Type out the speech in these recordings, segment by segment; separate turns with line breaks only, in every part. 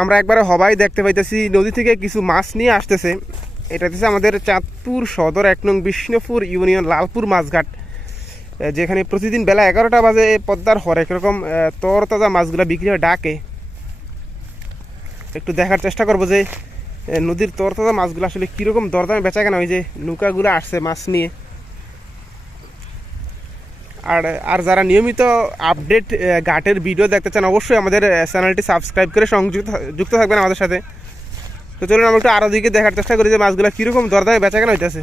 আমরা একবারে হবাই দেখতে পাইতেছি, নদী থেকে কিছু মাছ নিয়ে আসতেছে। এটা হচ্ছে আমাদের চাঁদপুর সদর, এক নং বিষ্ণুপুর ইউনিয়ন লালপুর মাছঘাট। যেখানে প্রতিদিন বেলা এগারোটা বাজে পদ্মার হরেক রকম তরতাজা মাছগুলো বিক্রি হয় ডাকে। একটু দেখার চেষ্টা করব যে নদীর তরতাজা মাছগুলো আসলে কীরকম দরদামে বেচা কেনা ওই যে নৌকাগুলো আসছে মাছ নিয়ে। আর আর যারা নিয়মিত আপডেট ঘাটের ভিডিও দেখতে চান, অবশ্যই আমাদের চ্যানেলটি সাবস্ক্রাইব করে সংযুক্ত, যুক্ত থাকবেন আমাদের সাথে। তো চলুন, আমরা একটু আরও দিকে দেখার চেষ্টা করি যে মাছগুলো কীরকম দরদামে বেচা কেনা হইতেছে।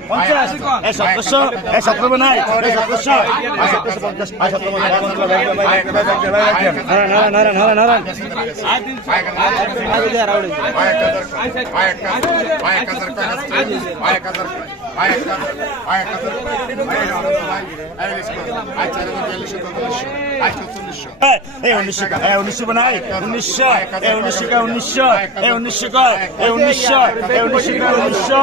সতেরোশো সতেরো নাই সতেরোশো নারায়ণ নারায়ণ নারায়ণ নারায়ণ আচ্ছা নারায়ণ এই উনিশশো এই উনিশশো বানাই উনিশশো এই উনিশশো কা উনিশশো এই উনিশশো কা এই উনিশশো এই উনিশশো কা উনিশশো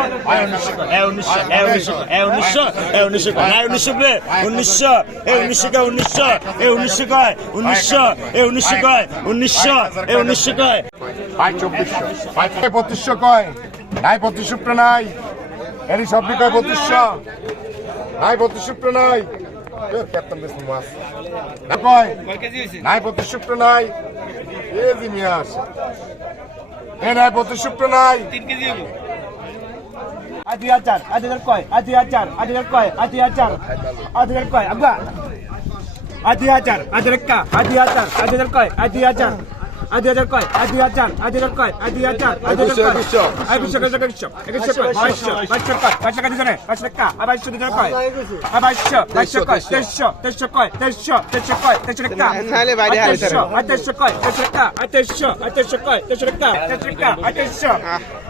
এই উনিশশো এই উনিশশো এই উনিশশো এই উনিশশো কা এই উনিশশো বে উনিশশো এই উনিশশো কা উনিশশো এই উনিশশো কা উনিশশো এই উনিশশো কা উনিশশো এই উনিশশো কা
ভাই চব্বিশশো ভাই পঁচিশশো কয় নাই পঁচিশশো নাই এরই সব কয় বত্রিশশো নাই বত্রিশশো নাই পেতাম বেশি মাছ নাই প্রতিশুপ্ত নাই কেজি নিয়ে আসে এ নাই প্রতিশুপ্ত নাই
তিন কেজি আদি আচার আদিগার কয় আদি আচার আদিগার কয় আদি আচার আদিগার কয় আব্বা আদি আচার আদিরক্কা আদি আচার আদিগার কয় আদি আচার আই দুই হাজার কয় আই দুই হাজার আই দুই হাজার কয় আই দুই হাজার আই দুই হাজার আই দুইশো একশো একশো একশো বাইশশো বাইশশো কয় বাইশ টাকা দুজনে বাইশ টাকা আই বাইশশো দুজনে কয় আই বাইশশো বাইশশো কয় তেইশশো তেইশশো কয় তেইশশো তেইশশো কয় তেইশশো টাকা তেইশশো আই তেইশশো কয় তেইশশো টাকা আই তেইশশো আই তেইশশো কয় তেইশশো টাকা তেইশশো টাকা আই তেইশশো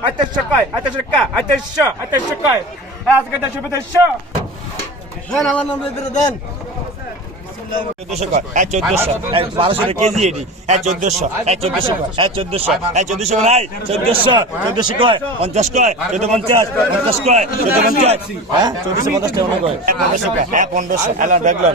আই তেইশশো কয় আই তেইশশো টাকা আই তেইশশো আই তেইশশো কয় আজকে তেইশশো তেইশশো দেন আমার নাম দেন চোদ্দশো কয়? হ্যাঁ এক বারোশো কেজি এটি। হ্যাঁ চোদ্দশো। এক চোদ্দশো হ্যাঁ চোদ্দশো। এক চোদ্দশো নাই। চোদ্দশো। চোদ্দশো কয়? পঞ্চাশ কয়? চোদ্দ পঞ্চাশ পঞ্চাশ কয়? চোদ্দ পঞ্চাশ হ্যাঁ চোদ্দশো পঞ্চাশ টাকা মনে কয়। এক পনেরোশো হ্যাঁ হ্যাঁ দেখলাম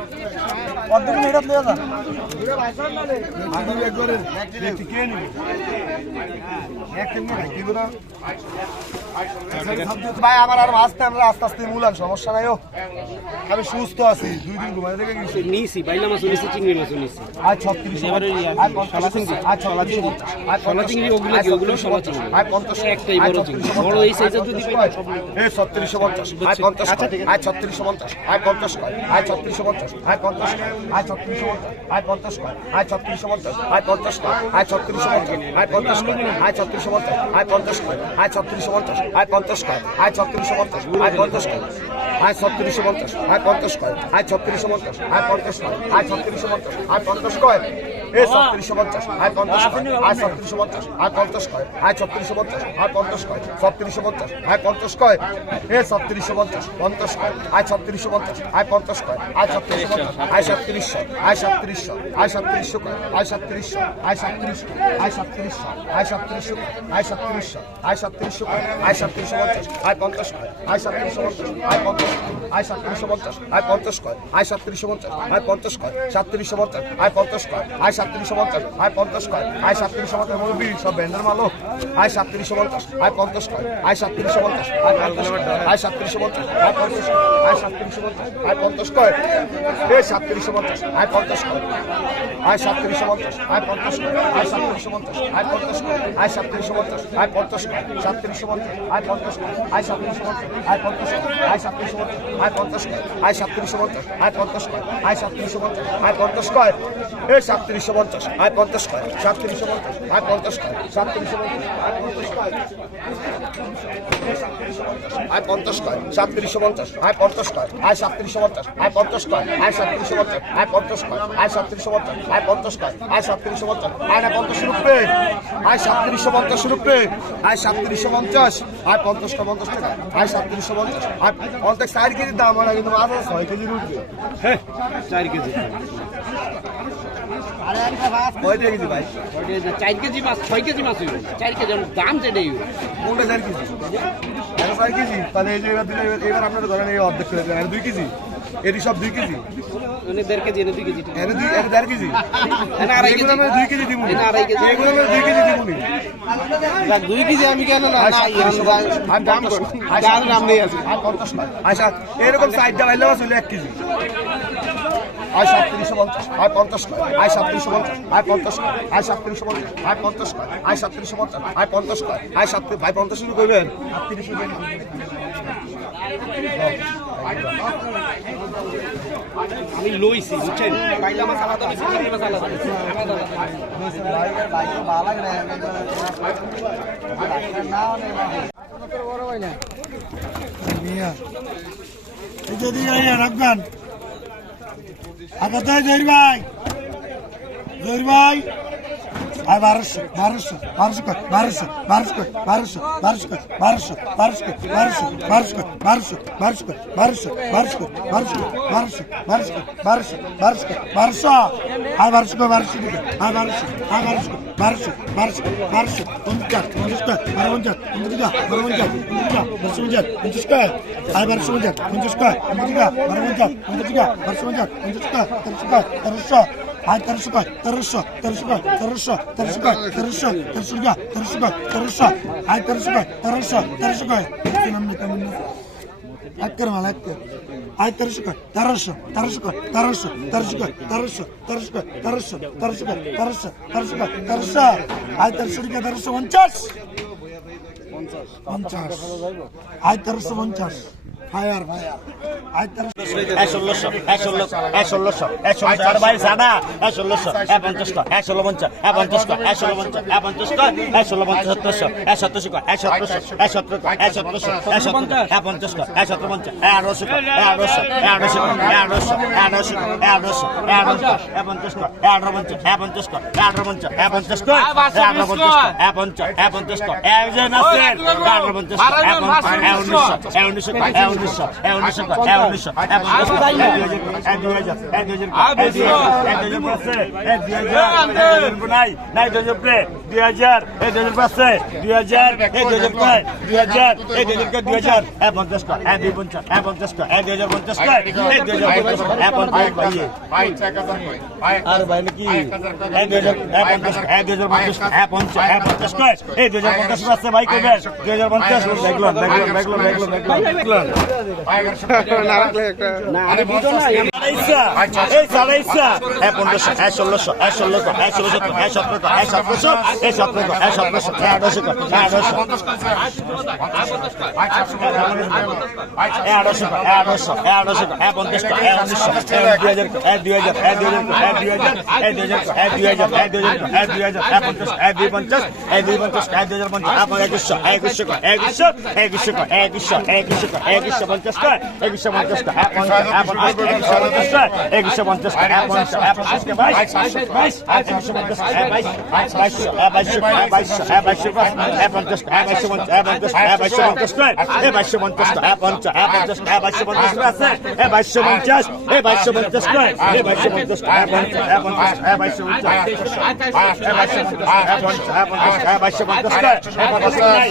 অর্ধেক মেহনত লয়ে যান আমি একবারে টিকে নি হ্যাঁ, এক কেমনে রাখিব না। আচ্ছা, ভাই
আমার আর আসতে আমরা আস্তে আস্তে মূলান সমস্যা নাই আমি সুস্থ আছি দুই দিন ঘুমাই থেকে গেছি।
আচ্ছা, বাইলা মাছ চিংড়ি মাছ
আর ছত্রিশ
আর চিংড়ি।
আর চিংড়ি।
আর চিংড়ি ওগুলো কি ওগুলো শলা চিংড়ি?
আর পঞ্চাশ
একটাই বড় চিংড়ি। বড় এই সাইজে যদি পাই
পঞ্চাশ। আর পঞ্চাশ আর ছত্রিশশো পঞ্চাশ। আর পঞ্চাশ আর ছত্রিশশো পঞ্চাশ। আর পঞ্চাশ আর ছত্রিশশো পঞ্চাশ। আর পঞ্চাশ আর ছত্রিশশো পঞ্চাশ। আর পঞ্চাশ আর ছত্রিশশো পঞ্চাশ। আর পঞ্চাশ আর ছত্রিশশো পঞ্চাশ। আর পঞ্চাশ আর ছত্রিশশো পঞ্চাশ। আজ পঞ্চাশ কয় আয় ছত্রিশশো পঞ্চাশ, আয় পঞ্চাশ কয় আয় ছত্রিশশো পঞ্চাশ, আয় পঞ্চাশ কয় আয় ছত্রিশশো পঞ্চাশ, আয় পঞ্চাশ কয় আয় ছত্রিশশো পঞ্চাশ, আয় পঞ্চাশ কয় এ ছত্রিশশো পঞ্চাশ আয় পঞ্চাশ কয় আয় ছত্রিশশো পঞ্চাশ আয় পঞ্চাশ কয় আয় ছত্রিশশো পঞ্চাশ আয় পঞ্চাশ কয় ছত্রিশশো পঞ্চাশ আয় পঞ্চাশ কয় এ ছত্রিশশো পঞ্চাশ পঞ্চাশ কয় আয় ছত্রিশশো পঞ্চাশ আয় পঞ্চাশ কয় আয় ছত্রিশশো পঞ্চাশ আয় সাতত্রিশশো আয় সাতত্রিশশো আয় সাতত্রিশশো কয় আয় সাতত্রিশশো আয় সাতত্রিশশো আয় সাতত্রিশশো আয় সাতত্রিশশো আয় সাতত্রিশশো আয় সাতত্রিশশো কয় আয় সাতত্রিশশো পঞ্চাশ আয় পঞ্চাশ কয় আয় সাতত্রিশশো পঞ্চাশ আয় পঞ্চাশ আয় সাতত্রিশশো পঞ্চাশ আয় পঞ্চাশ কয় আয় সাতত্রিশশো পঞ্চাশ আয় পঞ্চাশ কয় সাতত্রিশশো পঞ্চাশ আয় পঞ্চাশ কয় আয় সাতত্রিশশো পঞ্চাশ আয় পঞ্চাশ কয় আয় সাতত্রিশশো পঞ্চাশ মুরব্বী সব ব্যান্ডের মালো আয় সাতত্রিশশো পঞ্চাশ আয় পঞ্চাশ কয় আয় সাতত্রিশশো পঞ্চাশ আয় পঞ্চাশ আয় সাতত্রিশশো পঞ্চাশ আয় পঞ্চাশ আয় সাতত্রিশশো পঞ্চাশ আয় পঞ্চাশ কয় এ সাতত্রিশশো পঞ্চাশ আয় পঞ্চাশ কয় আয় সাতত্রিশশো পঞ্চাশ আয় পঞ্চাশ কয় আয় সাতত্রিশশো পঞ্চাশ আয় পঞ্চাশ কয় আয় সাতত্রিশশো পঞ্চাশ আয় পঞ্চাশ কয় সাতত্রিশশো পঞ্চাশ আয় পঞ্চাশ কয় আয় সাতত্রিশশো পঞ্চাশ আয় পঞ্চাশ কয় আয় সাতত্রিশশো পঞ্চাশ আয় পঞ্চাশ কয় আয় সাতত্রিশশো পঞ্চাশ আয় পঞ্চাশ কয় আয় সাতত্রিশশো পঞ্চাশ আয় পঞ্চাশ কয় এ সাতত্রিশশো পঞ্চাশ আয় পঞ্চাশ কয় সাতত্রিশশো পঞ্চাশ আয় পঞ্চাশ কয় সাতত্রিশশো পঞ্চাশ আয় পঞ্চাশ কয় পঞ্চাশ কয় সাতত্রিশশো পঞ্চাশ আয় পঞ্চাশ কয় আয় সাতত্রিশশো পঞ্চাশ আয় পঞ্চাশ কয় আয় সাতত্রিশশো পঞ্চাশ আয় পঞ্চাশ কয় আয় সাতত্রিশশো পঞ্চাশ আয় পঞ্চাশ কয় আয় সাতত্রিশশো পঞ্চাশ আয় না পঞ্চাশ রুপে আয় সাতত্রিশশো পঞ্চাশ রুপে আয় সাতত্রিশশো পঞ্চাশ আয় পঞ্চাশ কয় পঞ্চাশ টাকা আয় সাতত্রিশশো পঞ্চাশ আয় অর্ধেক চার কেজির দাম হয় কিন্তু মাছ আছে ছয় কেজির উঠবে
হ্যাঁ চার কেজি চার কেজি মাছ ছয় কেজি মাছ হইব। চার কেজি দাম যেটাই
কোনটা চার কেজি? এটা চার কেজি। তাহলে এই যে এবার দিলে এবার- আপনারা ধরেন এই অর্ধেক করে দুই কেজি? এটি সব দুই কেজি?
দেড় কেজি এনে দুই কেজি।
এনে দুই এনে দেড় কেজি?
এনে আড়াই কেজি।
দুই কেজি দিব
এনে আড়াই কেজি।
এগুলো দুই কেজি দিব নি।
দুই কেজি আমি কেন না
আচ্ছা, দাম দাম নেই আছে আচ্ছা এরকম সাইডটা বাইলে চলে এক কেজি। আয় সাতত্রিশশো পঞ্চাশ আয় পঞ্চাশ কয় আয় সাতত্রিশশো পঞ্চাশ আয় পঞ্চাশ কয় আয় সাতত্রিশশো পঞ্চাশ আয় পঞ্চাশ কয় আয় সাতত্রিশশো পঞ্চাশ আয় পঞ্চাশ কয় আয় সাতত্রিশ ভাই পঞ্চাশ শুরু করবেন। সাতত্রিশশো
আমি লইছি বুঝছেন? পাইলা আলাদা লইছি আলাদা আলাদা আলাদা
এই যে দিকে আইয়া রাখবেন। আগে তাই জহির ভাই জহির ভাই আয় বারোশো বারোশো বারোশো কয় বারোশো বারোশো কয় বারোশো বারোশো কয় বারোশো বারোশো কয় বারোশো বারোশো কয় বারোশো বারোশো কয় বারোশো বারোশো কয় বারোশো বারোশো বারোশো কয় বারোশো বারোশো কয় বারোশো আয় বারোশো কয় বারোশো দিকে আয় বারোশো আয় বারোশো কয় বারোশো বারোশো বারোশো পঞ্চাশ পঞ্চাশ কয় বারো পঞ্চাশ পঞ্চাশ টাকা বারো পঞ্চাশ পঞ্চাশ А хорошо, хорошо, хорошо, хорошо, хорошо, хорошо, хорошо, хорошо, хорошо. А хорошо, хорошо, хорошо. Нам не там. Открыл, открыл. А хорошо, хорошо, хорошо, хорошо, хорошо, хорошо, хорошо, хорошо, хорошо, хорошо, хорошо, хорошо. А хорошо, хорошо, он час. পঞ্চাশ। পঞ্চাশ আয় তেরোশো পঞ্চাশ। Fire fire.
ষোলোশো ষোলো ষোলোশো ষোলোশো ভাই জানা এক ষোলোশো এক পঞ্চাশ কয় এক ষোলো পঞ্চাশ এক পঞ্চাশ কয় এক ষোলো পঞ্চাশ এক পঞ্চাশ কয় এক ষোলো পঞ্চাশ সত্তরশো এক সত্তরশো কয় এক সতেরোশো এক সতেরো এক সতেরোশো এক সতেরো এক পঞ্চাশ কয় এক সতেরো পঞ্চাশ এক আঠারোশো এক আঠারোশো এক আঠারোশো এক আঠারোশো এক আঠারোশো এক আঠারোশো এক আঠারোশো এক পঞ্চাশ কয় এক আঠারো পঞ্চাশ এক পঞ্চাশ কয় এক আঠারো পঞ্চাশ এক পঞ্চাশ কয় এক আঠারো পঞ্চাশ কয় এক পঞ্চাশ এক এক দুই হাজার এক দুই হাজার পাঁচশো দুই দুই দুই দুই দুই এক পঞ্চাশ কয় এক দুই পঞ্চাশ এক পঞ্চাশ কয় এক দুই হাজার পঞ্চাশ কয় এক দুই হাজার পঞ্চাশ এক পঞ্চাশ আর ভাই নাকি এক দুই হাজার এক পঞ্চাশ এক দুই হাজার পঞ্চাশ এক পঞ্চাশ এক পঞ্চাশ কয় এই দুই হাজার পঞ্চাশ পাঁচশো ভাই করবেন সাড়াইশো, এক এক ষোলোশো, এক ষোলোশো, এক ষোলোশো, এক সতেরোশো, এক সতেরোশো, এ সতেরো সতেরোশো এ আঠারোশো কর আঠারোশো এ আঠারোশো কর আঠারোশো এ আঠারোশো কর এ পঞ্চাশ কর এ উনিশশো এ দুই হাজার কর এ দুই হাজার এ দুই হাজার কর এ দুই হাজার এ দুই হাজার কর দুই হাজার এ দুই হাজার কর দুই হাজার এ পঞ্চাশ এ দুই পঞ্চাশ এ দুই পঞ্চাশ এ দুই হাজার পঞ্চাশ একুশশো পঞ্চাশ কর একুশশো পঞ্চাশ কর এ পঞ্চাশ এ পঞ্চাশ একুশশো পঞ্চাশ কর একুশশো পঞ্চাশ বাইশশো পঞ্চাশ বাইশশো পঞ্চাশ বাইশশো পঞ্চাশ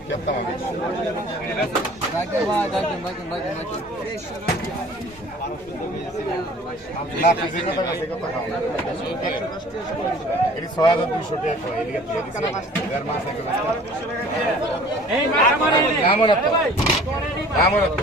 আটশোশো টাকা শুধু কেতাম আমি না তুই যে কথা সে কথা খাও এটি ছয় হাজার দুইশো টাকা কয় এদিকে তুই দিছি দেড় মাস আগে নাম তো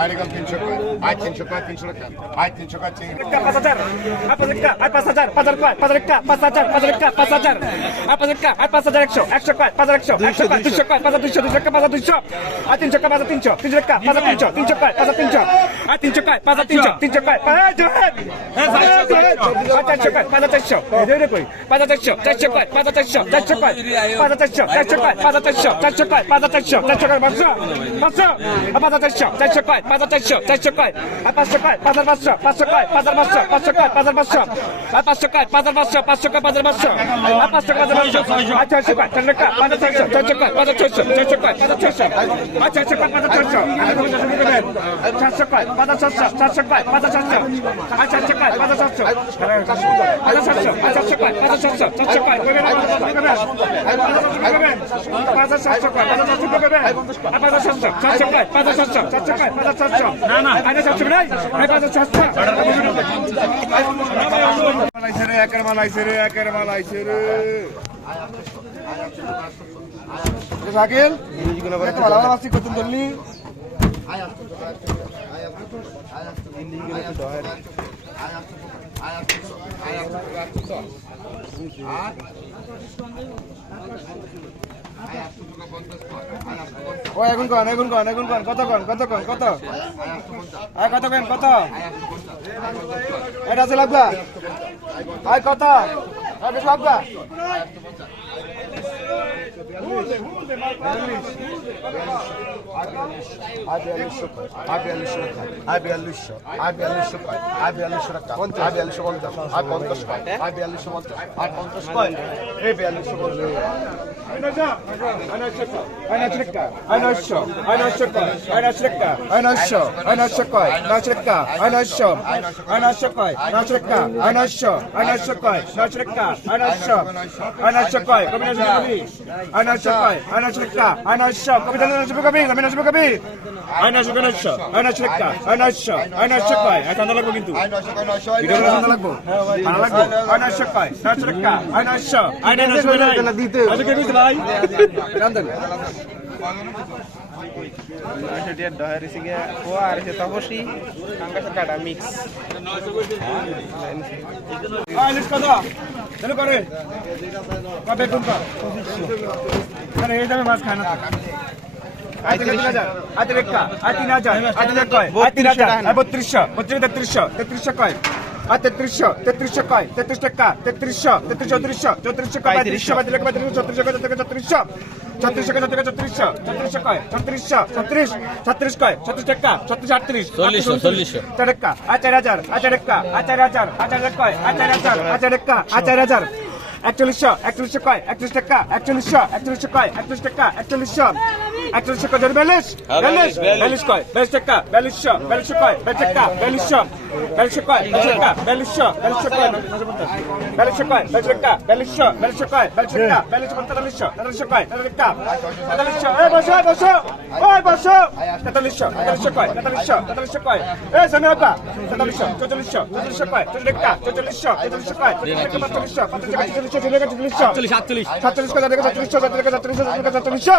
আরেকম তিনশো আজ তিনশো টাকা তিনশো টাকা আজ তিনশো চিংড়ি
পাঁচ হাজার আট পাঁচ আট পাঁচ হাজার পাঁচ হাজার পাঁচ একটা পাঁচ হাজার পাঁচ একটা পাঁচ হাজার আট পাঁচ আট পাঁচ হাজার একশো একশো কয় পাঁচ হাজার একশো একশো কয় দুশো পাঁচ হাজার দুশো দুশো পাঁচ হাজার দুশো আর তিনশো পাঁচ হাজার তিনশো তিনশো টাকা পাঁচ হাজার তিনশো তিনশো কয় পাঁচ হাজার তিনশো আর তিনশো কয় পাঁচ হাজার তিনশো তিনশো কয় পাঁচ হাজার চারশো পাঁচ হাজার চারশো এদের কই পাঁচ হাজার চারশো চারশো কয় পাঁচ হাজার চারশো চারশো কয় পাঁচ হাজার চারশো চারশো কয় পাঁচ হাজার চারশো চারশো কয় পাঁচ হাজার চারশো চারশো কয় পাঁচশো পাঁচশো আর পাঁচ হাজার চারশো চারশো কয় পাঁচ চারশো চারশো কয় আর পাঁচশো কয় পাঁচ পাঁচশো পাঁচশো কয় পাঁচ পাঁচশো পাঁচশো কয় পাঁচ পাঁচশো আর পাঁচশো কয় পাঁচ পাঁচশো পাঁচশো কয় পাঁচ পাঁচশো আর পাঁচশো পাঁচ হাজার পাঁচশো আর ছয়শো কয় চার টাকা পাঁচ ছয়শো ছয়শো কয় পাঁচ ছয়শো ছয়শো কয় পাঁচ ছয়শো আর ছয়শো কয় পাঁচ ছয়শো চারশো কয় পাঁচ ছয়শো চারশো কয় পাঁচ ছয়শো আর চারশো কয় পাঁচ ছয়শো পাঁচ ছয়শো আর চারশো কয় পাঁচ ছয়শো চারশো কয় পাঁচ ছয়শো কয় পাঁচ ছয়শো পাঁচ ছয়শো চারশো কয় পাঁচ ছয়শো চারশো কয় পাঁচ ছয়শো না না আগে ছয়শো নাই পাঁচ
মালাইছে রে একের মালাইছে রে একের মালাইছে রে শাকিল ভালো ভালো মাছটি করতেন ধরলি ও এখন কন এখন কন এখন কন, কত কন কত কন, কত? আয়, কত কন, কত? এটা আছে লাগবা আয়, কত? أبيالوش أبيالوش أبيالوش أبيالوش أبيالوش أبيالوش أبيالوش أبيالوش أبيالوش أبيالوش
أنا جا أنا شكا أنا شكا أنا شو أنا شكا أنا شكا أنا شو أنا شكا أنا شكا أنا شو أنا شكا أنا شكا أنا شو أنا شكا أنا شكا أنا شو أنا شكا أنا شكا أنا شكا
আয় বেশি লাগবা আয় বিয়াল্লিশশো আয় বিয়াল্লিশশো আয় বিয়াল্লিশশো আয় বিয়াল্লিশশো আয় বিয়াল্লিশশো টাকা আয় বিয়াল্লিশশো পঞ্চাশ আয় পঞ্চাশ আয় বিয়াল্লিশশো পঞ্চাশ আয় পঞ্চাশ কয় এ বিয়াল্লিশশো পঞ্চাশ
কিন্তু ভিডিও লাগবো ভালো লাগবো আয়নাশো কয় নয়শো টাকা আয়নাশো আয়নাশো দিতে আজকে দিতে ভাই জানতেন
ও আর সে তপসি কাঙ্গাসা কাটা মিক্স
আইলিশ কত চালু করে কবে কোন কা আরে এই দামে মাছ খায় না আয় তিন হাজার। আয় তিন একটা আয় তিন হাজার। আয় তিন কয়। আয় তিন হাজার। আয় বত্রিশশো। বত্রিশ তেত্রিশশো। তেত্রিশশো কয়? আয় তেত্রিশশো তেত্রিশশো কয়? তেত্রিশ টাকা তেত্রিশশো তেত্রিশ চৌত্রিশশো চৌত্রিশশো কয়? পঁয়ত্রিশশো। পঁয়ত্রিশ পঁয়ত্রিশ চৌত্রিশশো কয়? চৌত্রিশশো। ছত্রিশশো কয় ছত্রিশশো ছত্রিশশো কয়? ছত্রিশশো ছত্রিশ ছত্রিশ কয়? ছত্রিশ টাকা ছত্রিশ আটত্রিশ। চল্লিশশো চল্লিশশো। চার টাকা আয় চার হাজার আয় চার টাকা আয় চার হাজার আয় চার কয়? আয় চার হাজার আয় চার টাকা আয় চার হাজার। একচল্লিশশো একচল্লিশশো কয়? একচল্লিশ টাকা একচল্লিশশো একচল্লিশশো কয়? একচল্লিশ টাকা একচল্লিশশো। একচল্লিশশো কয় বিয়াল্লিশ বিয়াল্লিশ বিয়াল্লিশ কয় বিয়াল্লিশ টাকা বিয়াল্লিশশো বিয়াল্লিশশো কয় বিয়াল্লিশ টাকা বিয়াল্লিশশো বিয়াল্লিশশো কয় বিয়াল্লিশ টাকা বিয়াল্লিশশো বিয়াল্লিশশো কয় বিয়াল্লিশশো কয় বিয়াল্লিশ টাকা বিয়াল্লিশশো বিয়াল্লিশশো কয় বিয়াল্লিশ টাকা বিয়াল্লিশশো তেতাল্লিশশো তেতাল্লিশশো কয় তেতাল্লিশ তেতাল্লিশশো এই বসো বসো ওই বসো কয় কয় শোনো বাবা কয় কয় সাতচল্লিশ সাতচল্লিশ কয় সাতচল্লিশ সাতচল্লিশ সাতচল্লিশ সাতচল্লিশশো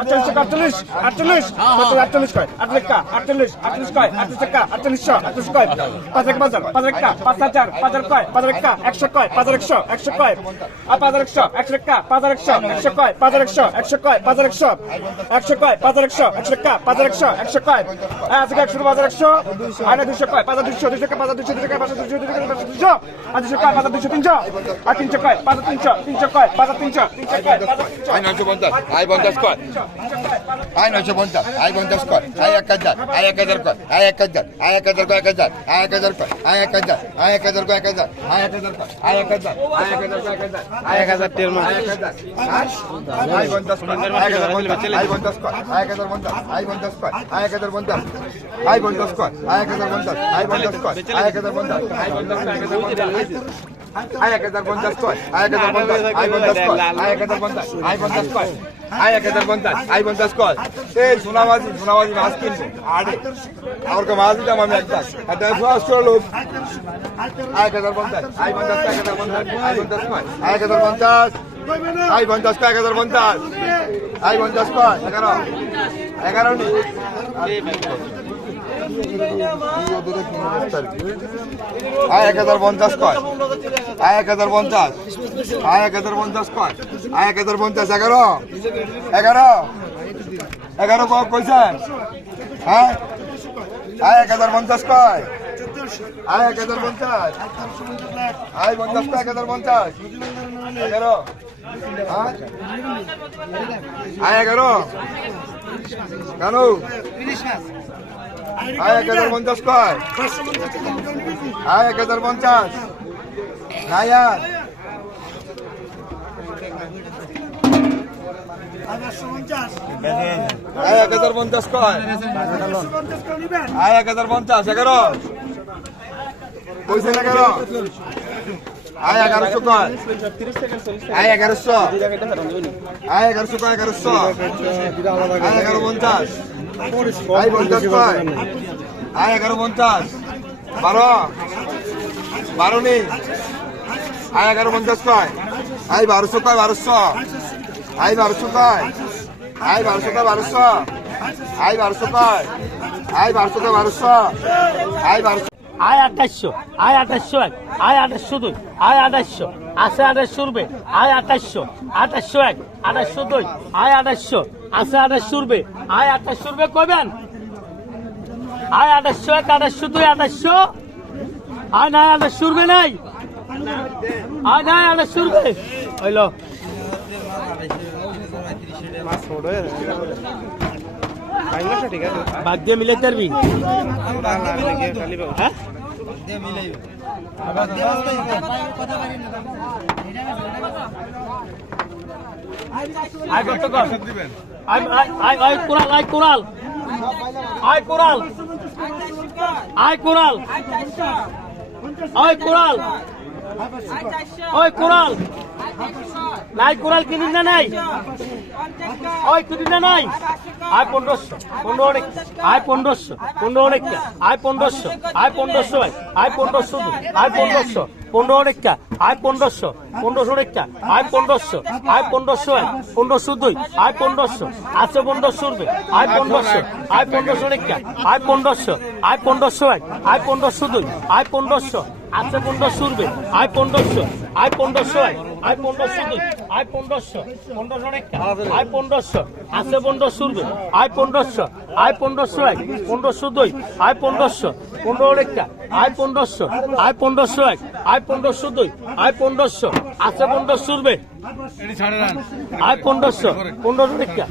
আটচল্লিশশো আটচল্লিশ আটচল্লিশ আটচল্লিশ কয় আটচল্লিশ আটচল্লিশ আটচল্লিশ কয় আটচল্লিশ টাকা আটচল্লিশশো আটচল্লিশ কয় পাঁচ এক বাজার পাঁচ হাজার পাঁচ হাজার কয় পাঁচ একটা একশো কয় পাঁচ একশো একশো কয় আর পাঁচ একশো একশো টাকা পাঁচ একশো একশো কয় পাঁচ একশো একশো কয় পাঁচ একশো একশো কয় পাঁচ একশো একশো টাকা পাঁচ একশো একশো কয় আজকে একশো পাঁচ একশো আর দুশো কয় পাঁচ দুশো দুশো পাঁচ দুশো দুশো পাঁচ দুশো দুশো টাকা পাঁচ দুশো আর দুশো কয় পাঁচ দুশো তিনশো আর তিনশো কয় পাঁচ তিনশো তিনশো কয় পাঁচ তিনশো তিনশো কয় পাঁচ তিনশো
আই নয়শো পঞ্চাশ আই পঞ্চাশ কর আই নয়শো পঞ্চাশ আই পঞ্চাশ কর আই এক হাজার আই এক হাজার কর আই এক হাজার আই এক হাজার কর এক হাজার আই এক হাজার কর আই এক হাজার আই এক হাজার কর এক হাজার আই এক হাজার কর আই এক হাজার আই এক হাজার কর এক হাজার আই এক হাজার তেল মাস এক হাজার আই পঞ্চাশ কর আই এক হাজার পঞ্চাশ আই পঞ্চাশ কর আই এক হাজার পঞ্চাশ আই পঞ্চাশ কর আই এক হাজার পঞ্চাশ আই পঞ্চাশ কর আই এক হাজার পঞ্চাশ আই পঞ্চাশ কর আই এক হাজার পঞ্চাশ আই পঞ্চাশ কর এক হাজার পঞ্চাশ আই এক আই এক হাজার পঞ্চাশ আই পঞ্চাশ কয় এই সোনা মাঝি সোনা মাঝি মাছ কিনবো। আরে, আমার কে মাছ দিতাম আমি একটা লোক আই এক হাজার পঞ্চাশ আই পঞ্চাশ এক হাজার পঞ্চাশ আই এক হাজার পঞ্চাশ আই পঞ্চাশ কয় এক হাজার পঞ্চাশ। আই পঞ্চাশ কয় এগারো। এগারো নি। আয় এক হাজার পঞ্চাশ কয়। আয় এক হাজার পঞ্চাশ। আয় এক হাজার পঞ্চাশ কয়। আয় এক হাজার পঞ্চাশ, এগারো। এগারো। এগারো কয় কইছেন? হ্যাঁ? আয় এক হাজার পঞ্চাশ কয়। আয় এক হাজার পঞ্চাশ। আয় পঞ্চাশ এক হাজার পঞ্চাশ। এগারো। হ্যাঁ? আয় এগারো। কেন। আয় এক হাজার পঞ্চাশ কয়? আয় এক হাজার পঞ্চাশ। নাই আর এক হাজার পঞ্চাশ কয়? আয় এক হাজার পঞ্চাশ এগারো। পয়সা এগারো? আয় এগারোশো কয়? আয় এগারোশো। আয় এগারোশো কয় এগারোশো? আয় এগারো পঞ্চাশ। আয় পঞ্চাশ কয় আই এগারো পঞ্চাশ। বারো। বারো আয় এগারো পঞ্চাশ কয়। আই বারোশো কয়, বারোশো। আই বারোশো কয়। আই বারোশো কয় আয় বারোশো কয়। আয় বারোশো কয় আয় বারোশো
আয় আঠাশশো আয় আঠাশশো এক আয় আঠাশশো দুই আয় আঠাশশো আছে আঠাশশো রুপে আয় আঠাশশো আঠাশশো এক আঠাশশো দুই আয় আঠাশশো আছে আঠাশশো রুপে আয় আঠাশশো রুপে কবেন আয় আঠাশশো এক আঠাশশো দুই আঠাশশো আয় নাই আঠাশশো রুপে নাই? আয় নাই আঠাশশো রুপে? হইল বাদ দিয়ে মিলে পারবি। হ্যাঁ? আয় কত কর আয় আয় আয় কোরাল আয় কোরাল আয় কোরাল আয় কোরাল আয় কোরাল নাই কোরাল কিনিস না নাই ওই কিনিস না নাই আয় পনেরোশো পনেরো অনেক আয় পনেরোশো পনেরো অনেকটা আয় পনেরোশো আয় পনেরোশো ভাই আয় পনেরোশো আয় পনেরোশো পনেরো অনেকটা আয় পনেরোশো পনেরোশো অনেকটা আয় পনেরোশো আয় পনেরোশো এক পনেরোশো দুই আয় পনেরোশো আছে পনেরোশো রুপে আয় পনেরোশো আয় পনেরোশো অনেকটা আয় পনেরোশো আয় পনেরোশো এক আয় পনেরোশো দুই আয় পনেরোশো আছে পনেরোশো রুপে আয় পনেরোশো আয় পনেরোশো এক আয় পনেরোশো দুই আয় পনেরোশো। পনেরোশো অনেকটা আয় পনেরোশো। আছে পনেরোশো আয় পনেরোশো। আয় পনেরোশো এক। পনেরোশো দুই। আয় পনেরোশো। পনেরো অনেকটা আয় পনেরোশো। আয় পনেরোশো এক। আয় পনেরোশো দুই। আয় পনেরোশো। আছে পনেরোশো রুপে আয় পনেরোশো। পনেরো অনেকটা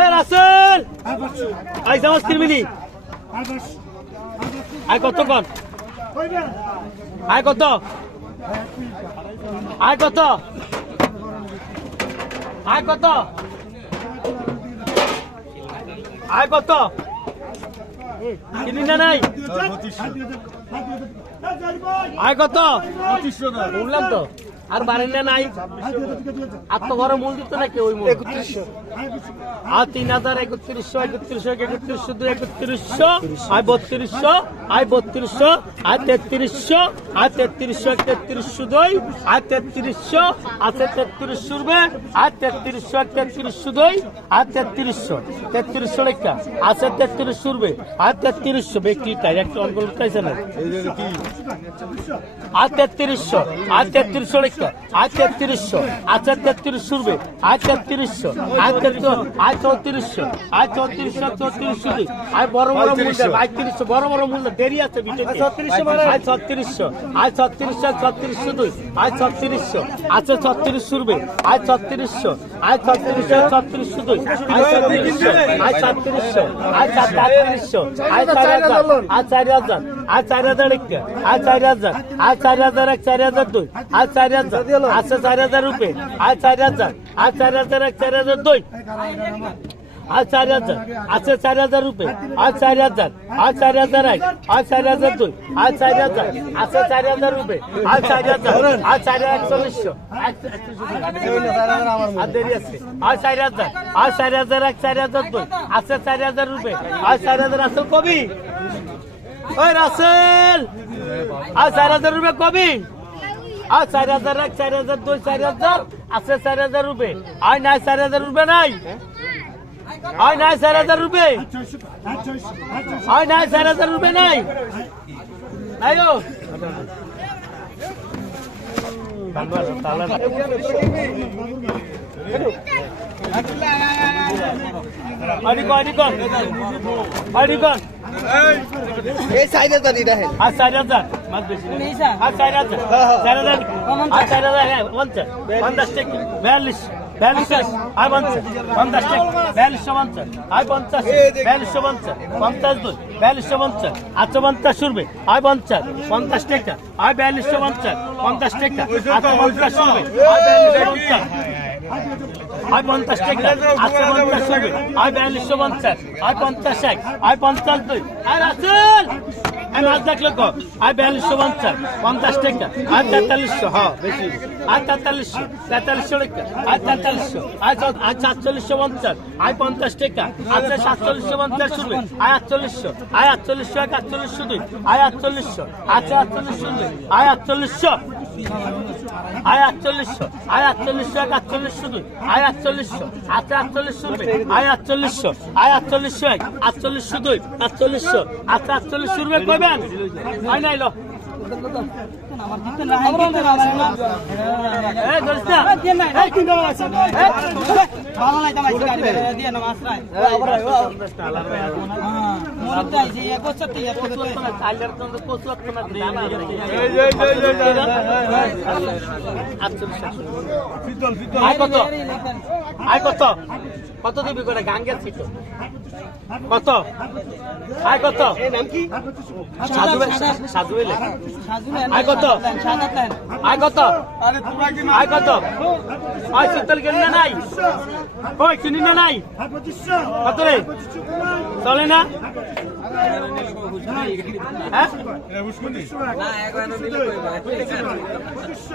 এ রাসেল! আই জামাজ কিরমিনি। আয় কত কর? আয় কত? আয় কত? আয় কত? আয় কত? কিনি না নাই? আয় কত? বললাম তো। আর বাড়েন নাই। আর তো ঘরে মূল দিত নাকি ওই মূল? আর তিন হাজার একত্রিশশো একত্রিশশো একত্রিশশো দুই একত্রিশশো আয় বত্রিশশো আয় বত্রিশশো আয় তেত্রিশশো আয় তেত্রিশশো তেত্রিশশো দুই আয় তেত্রিশশো আছে তেত্রিশশো রুবে আয় তেত্রিশশো তেত্রিশশো দুই আয় তেত্রিশশো। তেত্রিশশো লেখা আছে তেত্রিশশো রুবে আয় তেত্রিশশো। ব্যক্তিটা একটা অঙ্ক লুকাইছে না? আজ তেত্রিশশো আজ তেত্রিশশো লেখা। আজ তেত্রিশশো আচ্ছা তেত্রিশশো রুবে আজ তেত্রিশশো আজ তেত্রিশ আজ চৌত্রিশশো আজ চৌত্রিশশো চৌত্রিশশো দুই। আজ বড় বড় মূল্য আজ তিরিশশো বড় বড় মূল্য দেরি আছে ছত্রিশশো আজ ছত্রিশশো আজ ছত্রিশশো ছত্রিশশো দুই আজ ছত্রিশশো আছে ছত্রিশশো রুবে আজ ছত্রিশশো আজ ছত্রিশশো ছত্রিশশো দুই আজ ছত্রিশশো আজ ছত্রিশশো আজ সাতত্রিশশো আজ চার হাজার আজ চার হাজার আজ চার হাজার একটা আজ চার হাজার আজ চার হাজার এক চার হাজার দুই আজ চার হাজার আছে চার হাজার রুপে আজ চার হাজার আজ চার হাজার এক চার হাজার দুই আজ চার হাজার আছে চার হাজার রুপে আজ চার হাজার আজ চার হাজার এক আজ চার হাজার দুই আজ চার হাজার আছে চার হাজার রুপে আজ চার হাজার আজ চার একচল্লিশশো আর দেরি আছে আজ চার হাজার আজ চার হাজার এক চার হাজার দুই আছে চার হাজার রুপে আজ চার হাজার আসল কবি ওই রাসেল। আজ চার হাজার রুপে কবি? আজ চার হাজার এক, চার হাজার দুই, চার হাজার আছে চার হাজার রুপে। আয় নাই চার হাজার রুপে নাই? আয় নাই চার হাজার রুপে? আয় নাই চার হাজার রুপে নাই? নাই গো। আডিকন আডিকন আডিকন
এই সাইডে দাঁড়িয়ে দেখেন
আর চার হাজার মাছ বেশি। আর চার হাজার চার হাজার আর চার। হাজার হ্যাঁ পঞ্চাশ পঞ্চাশ টাকা বিয়াল্লিশ বিয়াল্লিশ আর পঞ্চাশ পঞ্চাশ টাকা বিয়াল্লিশশো পঞ্চাশ আর পঞ্চাশ বিয়াল্লিশশো পঞ্চাশ পঞ্চাশ দুই বিয়াল্লিশশো পঞ্চাশ আটশো পঞ্চাশ শুরবে আর পঞ্চাশ পঞ্চাশ টাকা আর বিয়াল্লিশশো পঞ্চাশ পঞ্চাশ টাকা আটশো পঞ্চাশ শুরবে আর বিয়াল্লিশশো পঞ্চাশ। আয় পঞ্চাশ টাকা আটশো পঞ্চাশ হবে আয় বিয়াল্লিশশো পঞ্চাশ, আয় পঞ্চাশ এক, আয় পঞ্চাশ দুই, আয় রাসেল। আয় মাছ দেখলে কো আয় বিয়াল্লিশশো পঞ্চাশ পঞ্চাশ টাকা, আয় তেতাল্লিশশো হ্যাঁ বেশি। আয় তেতাল্লিশশো তেতাল্লিশশো টাকা, আয় তেতাল্লিশশো, আয় আয় সাতচল্লিশশো পঞ্চাশ, আয় পঞ্চাশ টাকা আছে সাতচল্লিশশো পঞ্চাশ শুনবে, আয় আটচল্লিশশো আয় আটচল্লিশশো, এক আটচল্লিশশো দুই, আয় আটচল্লিশশো আছে আটচল্লিশশো দুই, আয় আটচল্লিশশো আয় আটচল্লিশশো আয় আটচল্লিশশো, এক আটচল্লিশশো দুই, আয় আটচল্লিশশো আছে আটচল্লিশশো দুই, আয় আটচল্লিশশো আয় আটচল্লিশশো এক, আটচল্লিশশো দুই, আটচল্লিশশো আছে আটচল্লিশশো রুপে কইবেন? আয় নাই কত কত দিবি করে গাঙ্গের ছিল কত আয় কত
নাম কি
সাজু সাজু আয় কত? আয় কত? আয় কত? আয় শীতল কিনি নাই? কই, চিনি না নাই? কত রে? চলে না? হ্যাঁ?